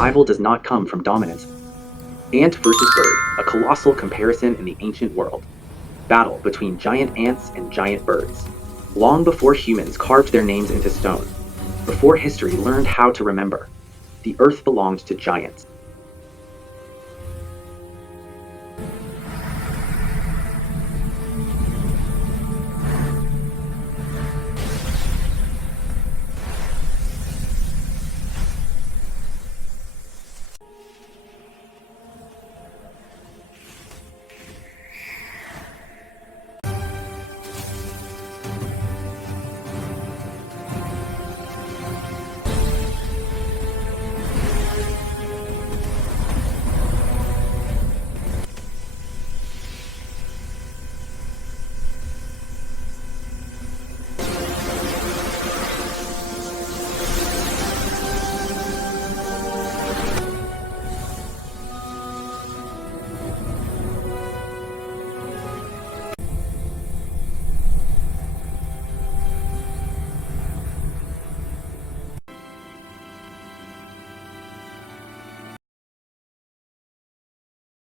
survival does not come from dominance. Ant versus bird, a colossal comparison in the ancient world. Battle between giant ants and giant birds. Long before humans carved their names into stone, before history learned how to remember, the earth belonged to giants.